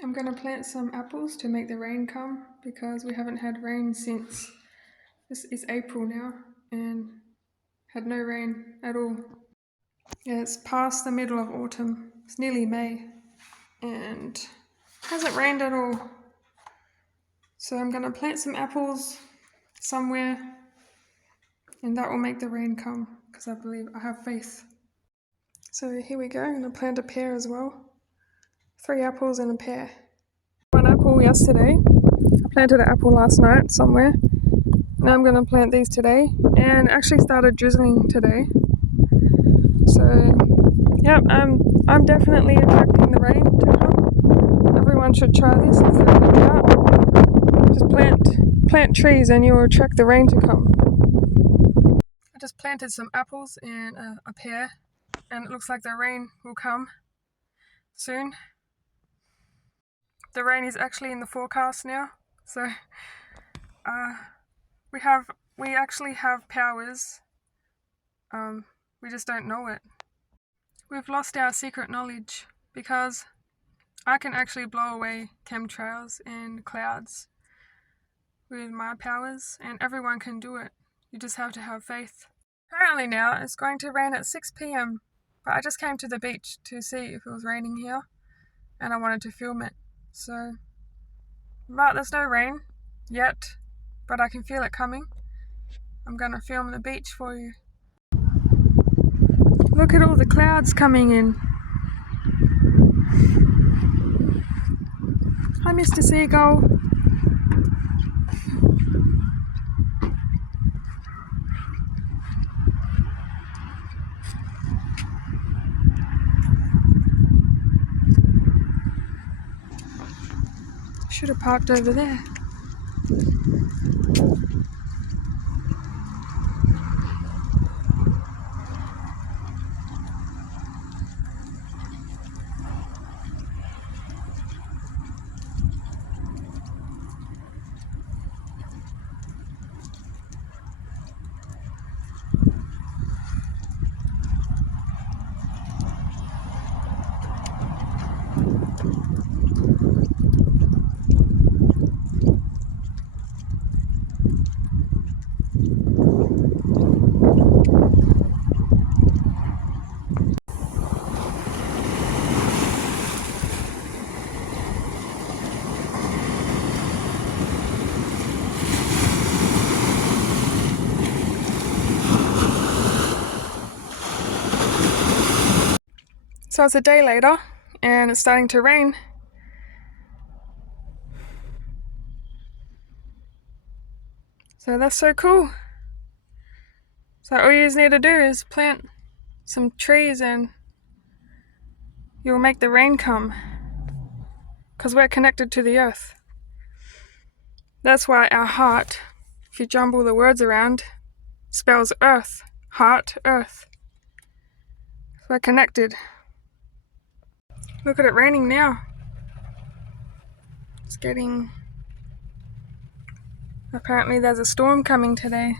I'm going to plant some apples to make the rain come because we haven't had rain since this is April now and had no rain at all. Yeah, it's past the middle of autumn. It's nearly May and hasn't rained at all. So I'm going to plant some apples somewhere and that will make the rain come because I have faith. So here we go. I'm going to plant a pear as well. 3 apples and a pear. 1 apple yesterday. I planted an apple last night somewhere. Now I'm going to plant these today and actually started drizzling today. So yeah, I'm definitely attracting the rain to come. Everyone should try this if they're in a drought. Just plant trees and you'll attract the rain to come. I just planted some apples and a pear and it looks like the rain will come soon. The rain is actually in the forecast now, so we actually have powers. We just don't know it. We've lost our secret knowledge because I can actually blow away chemtrails and clouds with my powers, and everyone can do it. You just have to have faith. Apparently now it's going to rain at 6 p.m, but I just came to the beach to see if it was raining here, and I wanted to film it. But there's no rain yet, but I can feel it coming. I'm gonna film the beach for you. Look at all the clouds coming in. Hi, Mr. Seagull. Should have parked over there. So it's a day later and it's starting to rain. So that's so cool. So all you just need to do is plant some trees and you'll make the rain come. Because we're connected to the earth. That's why our heart, if you jumble the words around, spells earth. Heart, earth. We're connected. Look at it raining now. Apparently there's a storm coming today.